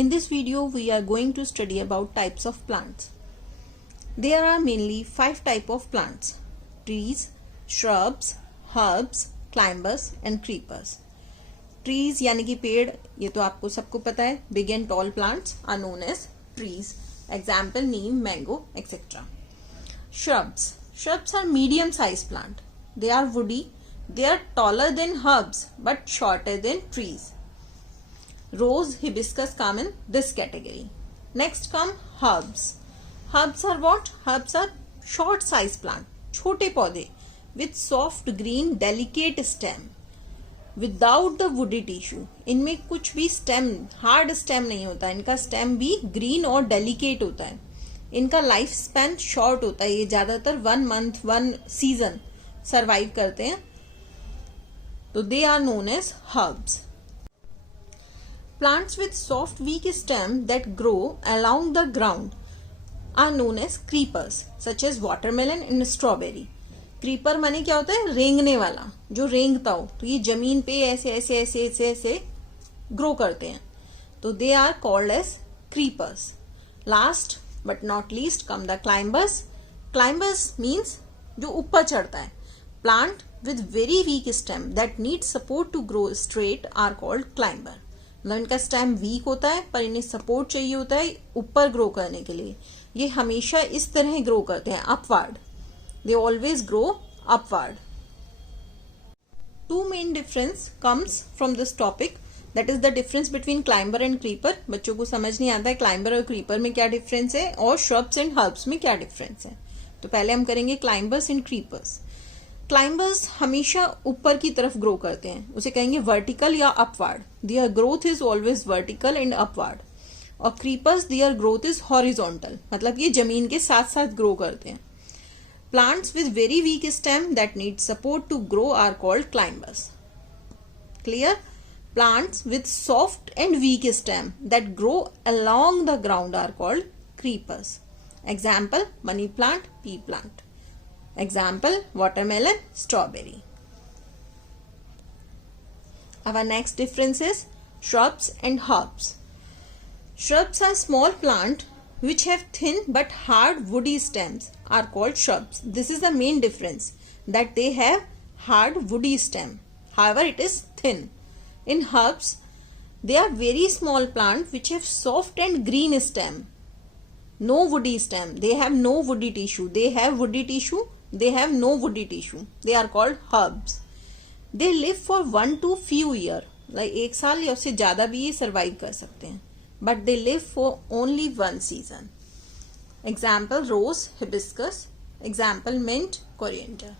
In this video, we are going to study about types of plants. There are mainly 5 types of plants: trees, shrubs, herbs, climbers and creepers. Trees यानी कि पेड़, ये तो आपको सबको पता है. Big and tall plants are known as trees. Example: neem, mango, etc. Shrubs. Shrubs are medium-sized plant. They are woody. They are taller than herbs but shorter than trees. Rose, hibiscus come in this category. Next come herbs. Herbs are what? Herbs are short-sized plant, छोटे पौधे with soft green delicate stem without the woody tissue. इनमें कुछ भी stem, hard stem नहीं होता. इनका stem भी green और delicate होता है. इनका लाइफ स्पैन शॉर्ट होता है. ये ज्यादातर 1 month 1 season सर्वाइव करते हैं. तो they are known as herbs. Plants with soft weak stem that grow along the ground are known as creepers, such as watermelon and strawberry. Creeper माने क्या होता है? रेंगने वाला, जो रेंगता हो. तो ये जमीन पे ऐसे ऐसे ऐसे ऐसे ऐसे ग्रो करते हैं. तो they are called as creepers. Last but not least come the climbers. Climbers means जो ऊपर चढ़ता है. Plant with very weak stem that need support to grow straight are called climber. मतलब इनका स्टेम वीक होता है पर इन्हें सपोर्ट चाहिए होता है ऊपर ग्रो करने के लिए. ये हमेशा इस तरह ग्रो करते हैं, upward. They always grow upward. 2 main difference comes from this topic, that is the difference between climber and creeper. बच्चों को समझ नहीं आता है क्लाइंबर और क्रीपर में क्या डिफरेंस है और श्रब्स एंड हर्ब्स में क्या डिफरेंस है. तो पहले हम करेंगे क्लाइंबर्स एंड क्रीपर्स. क्लाइंबर्स हमेशा ऊपर की तरफ ग्रो करते हैं, उसे कहेंगे वर्टिकल या upward. Their growth is always vertical and upward. और creepers, their growth is horizontal, मतलब ये जमीन के साथ साथ ग्रो करते हैं. Plants with very weak stem that need support to grow are called climbers. Clear? Plants with soft and weak stem that grow along the ground are called creepers. Example: money plant, pea plant. Example: watermelon, strawberry. Our next difference is shrubs and herbs. Shrubs are small plant which have thin but hard woody stems are called shrubs. This is the main difference, that they have hard woody stem. However, it is thin. In herbs, they are very small plant which have soft and green stem. No woody stem. They have no woody tissue. They have woody tissue. They have no woody tissue. They are called herbs. They live for 1 to few year. Like 1 साल या उससे ज्यादा भी ये survive कर सकते हैं. But they live for only 1 season. Example: rose, hibiscus. Example: mint, coriander.